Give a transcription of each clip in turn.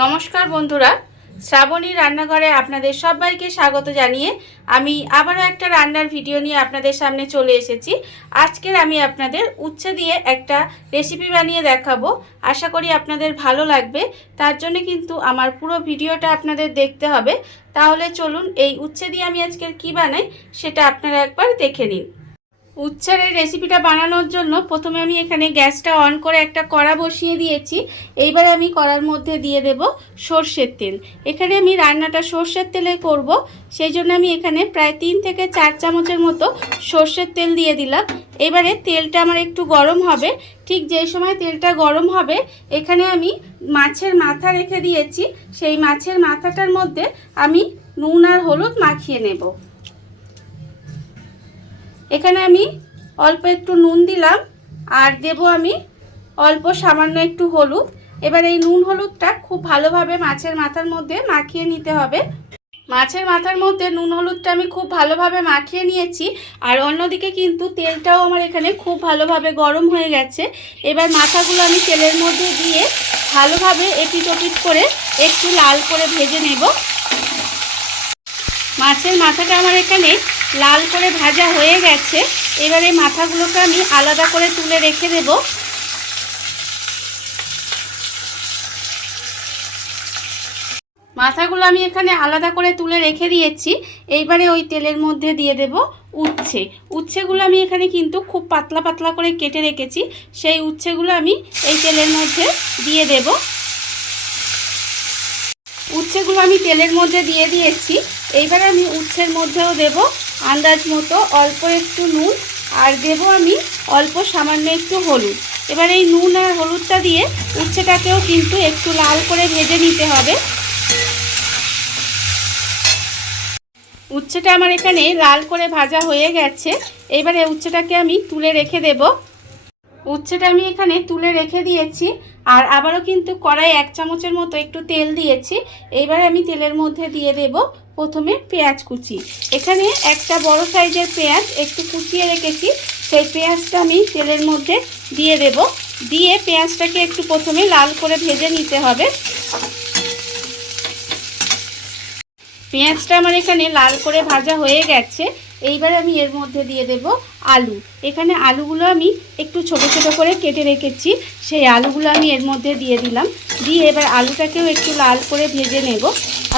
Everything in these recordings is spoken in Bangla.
নমস্কার বন্ধুরা, শ্রাবণী রান্নাঘরে আপনাদের সবাইকে স্বাগত জানিয়ে আমি আবারও একটা রান্নার ভিডিও নিয়ে আপনাদের সামনে চলে এসেছি। আজকের আমি আপনাদের উচ্ছে দিয়ে একটা রেসিপি বানিয়ে দেখাবো। আশা করি আপনাদের ভালো লাগবে। তার জন্য কিন্তু আমার পুরো ভিডিওটা আপনাদের দেখতে হবে। তাহলে চলুন এই উচ্ছে দিয়ে আমি আজকের কি বানাই সেটা আপনারা একবার দেখে নিন। উচ্ছের এই রেসিপিটা বানানোর জন্য প্রথমে আমি এখানে গ্যাসটা অন করে একটা কড়া বসিয়ে দিয়েছি। এইবার আমি কড়ার মধ্যে দিয়ে দেব সর্ষের তেল। এখানে আমি রান্নাটা সর্ষের তেলে করব, সেই জন্য আমি এখানে প্রায় 3 থেকে 4 চামচের মতো সর্ষের তেল দিয়ে দিলাম। এবারে তেলটা আমার একটু গরম হবে। ঠিক যেই সময় তেলটা গরম হবে এখানে আমি মাছের মাথা রেখে দিয়েছি। সেই মাছের মাথাটার মধ্যে আমি নুন আর হলুদ মাখিয়ে নেব। এখানে আমি অল্প একটু নুন দিলাম আর দেব আমি অল্প সামান্য একটু হলুদ। এবার এই নুন হলুদটা খুব ভালোভাবে মাছের মাথার মধ্যে মাখিয়ে নিতে হবে। মাছের মাথার মধ্যে নুন হলুদটা আমি খুব ভালোভাবে মাখিয়ে নিয়েছি। আর অন্যদিকে কিন্তু তেলটাও আমার এখানে খুব ভালোভাবে গরম হয়ে গেছে। এবার মাথাগুলো আমি তেলের মধ্যে দিয়ে ভালোভাবে এপিট ওপিট করে একটু লাল করে ভেজে নেব। মাছের মাথাটা আমার এখানে লাল করে ভাজা হয়ে গেছে। এবারে মাথাগুলোকে আমি আলাদা করে তুলে রেখে দেব। মাথাগুলো আমি এখানে আলাদা করে তুলে রেখে দিয়েছি। এইবারে ওই তেলের মধ্যে দিয়ে দেব উচ্ছেগুলো আমি এখানে কিন্তু খুব পাতলা পাতলা করে কেটে রেখেছি। সেই উচ্ছেগুলো আমি এই তেলের মধ্যে দিয়ে দেব। উচ্ছেগুলো আমি তেলের মধ্যে দিয়ে দিয়েছি। এইবার আমি উচ্ছের মধ্যেও দেব আন্দাজ মতো অল্প একটু নুন আর দেব আমি অল্প সামান্য একটু হলুদ। এবার এই নুন আর হলুদটা দিয়ে উচ্ছেটাকেও কিন্তু একটু লাল করে ভেজে নিতে হবে। উচ্ছেটা আমার এখানে লাল করে ভাজা হয়ে গেছে। এবারে উচ্ছেটাকে আমি তুলে রেখে দেব। উচ্ছেটা আমি এখানে তুলে রেখে দিয়েছি। আর আবারও কিন্তু কড়াই 1 চামচের মতো একটু তেল দিয়েছি। এইবারে আমি তেলের মধ্যে দিয়ে দেব প্রথমে পেঁয়াজ কুচি। এখানে একটা বড় সাইজের পেঁয়াজ একটু কুচিয়ে রেখেছি। সেই পেঁয়াজটা আমি তেলের মধ্যে দিয়ে দেব। দিয়ে পেঁয়াজটাকে একটু প্রথমে লাল করে ভেজে নিতে হবে। পেঁয়াজটা আমার এখানে লাল করে ভাজা হয়ে গেছে। এইবার আমি এর মধ্যে দিয়ে দেব আলু। এখানে আলুগুলো আমি একটু ছোট ছোট করে কেটে রেখেছি। সেই আলুগুলো আমি এর মধ্যে দিয়ে দিলাম। দিয়ে এবার আলুটাকেও একটু লাল করে ভেজে নেব।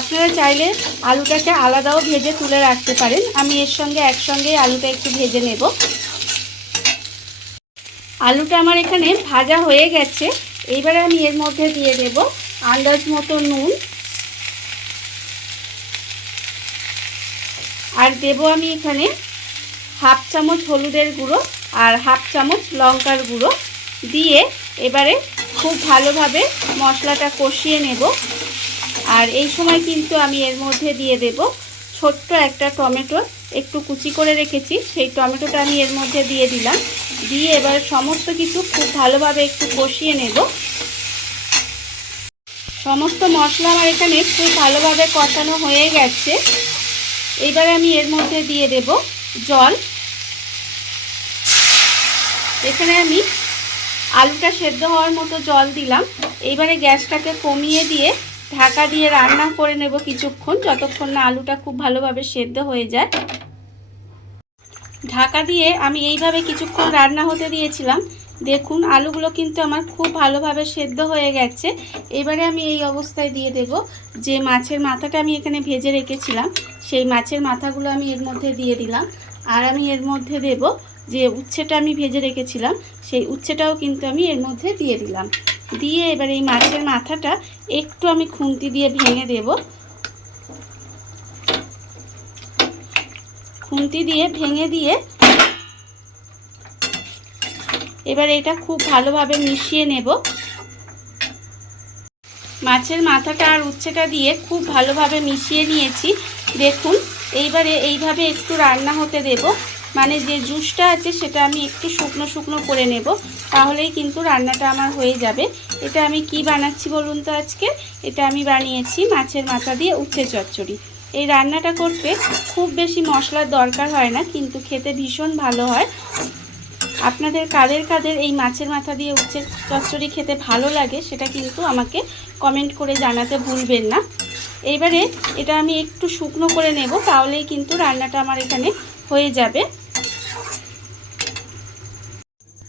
আপনারা চাইলে আলুটাকে আলাদাও ভেজে তুলে রাখতে পারেন। আমি এর সঙ্গে একসঙ্গে আলুটা একটু ভেজে নেব। আলুটা আমার এখানে ভাজা হয়ে গেছে। এইবারে আমি এর মধ্যে দিয়ে দেব আন্দাজ মতো নুন আর দেব আমি এখানে হাফ চামচ হলুদের গুঁড়ো আর হাফ চামচ লঙ্কার গুঁড়ো। দিয়ে এবারে খুব ভালোভাবে মশলাটা কষিয়ে নেব। আর এই সময় কিন্তু আমি এর মধ্যে দিয়ে দেব ছোট্ট একটা টমেটো একটু কুচি করে রেখেছি। সেই টমেটোটা আমি এর মধ্যে দিয়ে দিলাম। দিয়ে এবার সমস্ত কিছু খুব ভালোভাবে একটু কষিয়ে নেব। সমস্ত মশলা আমার এখানে খুব ভালোভাবে কষানো হয়ে গেছে। এবার আমি এর মধ্যে দিয়ে দেব জল। এখানে আমি আলুটা সেদ্ধ হওয়ার মতো জল দিলাম। এইবারে গ্যাসটাকে কমিয়ে দিয়ে ঢাকা দিয়ে রান্না করে নেব কিছুক্ষণ, যতক্ষণ না আলুটা খুব ভালোভাবে সেদ্ধ হয়ে যায়। ঢাকা দিয়ে আমি এইভাবে কিছুক্ষণ রান্না হতে দিয়েছিলাম। দেখুন আলুগুলো কিন্তু আমার খুব ভালোভাবে সেদ্ধ হয়ে গেছে। এবারে আমি এই অবস্থায় দিয়ে দেব যে মাছের মাথাটা আমি এখানে ভেজে রেখেছিলাম। সেই মাছের মাথাগুলো আমি এর মধ্যে দিয়ে দিলাম। আর আমি এর মধ্যে দেব যে উচ্ছেটা আমি ভেজে রেখেছিলাম, সেই উচ্ছেটাও কিন্তু আমি এর মধ্যে দিয়ে দিলাম। দিয়ে এবার এই মাছের মাথাটা একটু আমি খুন্তি দিয়ে ভেঙে দেব। খুন্তি দিয়ে ভেঙে দিয়ে এবার এটা খুব ভালোভাবে মিশিয়ে নেব। মাছের মাথাটা আর উচ্ছেটা দিয়ে খুব ভালোভাবে মিশিয়ে নিয়েছি। দেখুন এইবারে এইভাবে একটু রান্না হতে দেব। মানে যে জুসটা আছে সেটা আমি একটু শুকনো শুকনো করে নেব, তাহলেই কিন্তু রান্নাটা আমার হয়ে যাবে। এটা আমি কি বানাচ্ছি বলুন তো? আজকে এটা আমি বানিয়েছি মাছের মাথা দিয়ে উচ্ছে চচ্চড়ি। এই রান্নাটা করতে খুব বেশি মশলার দরকার হয় না, কিন্তু খেতে ভীষণ ভালো হয়। আপনাদের কাদের কাদের এই মাছের মাথা দিয়ে উচ্ছে চচ্চড়ি খেতে ভালো লাগে সেটা কিন্তু আমাকে কমেন্ট করে জানাতে ভুলবেন না। এইবারে এটা আমি একটু শুকনো করে নেব, তাহলেই কিন্তু রান্নাটা আমার এখানে হয়ে যাবে।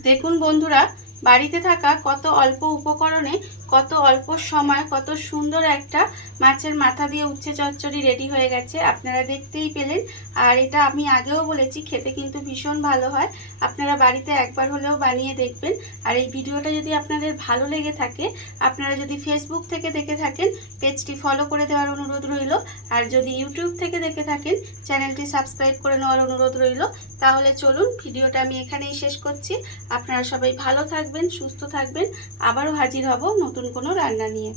দেখুন বন্ধুরা, বাড়িতে থাকা কত অল্প উপকরণে কত অল্প সময় কত সুন্দর একটা মাছের মাথা দিয়ে উচ্ছে চচ্চড়ি রেডি হয়ে গেছে, আপনারা দেখতেই পেলেন। আর এটা আমি আগেও বলেছি, খেতে কিন্তু ভীষণ ভালো হয়। আপনারা বাড়িতে একবার হলেও বানিয়ে দেখবেন। আর এই ভিডিওটা যদি আপনাদের ভালো লেগে থাকে, আপনারা যদি ফেসবুক থেকে দেখে থাকেন পেজটি ফলো করে দেওয়ার অনুরোধ রইল। আর যদি ইউটিউব থেকে দেখে থাকেন চ্যানেলটি সাবস্ক্রাইব করে নেওয়ার অনুরোধ রইল। তাহলে চলুন ভিডিওটা আমি এখানেই শেষ করছি। আপনারা সবাই ভালো থাকবেন, সুস্থ থাকবেন। আবারও হাজির হব নতুন কোনো রান্না নিয়ে।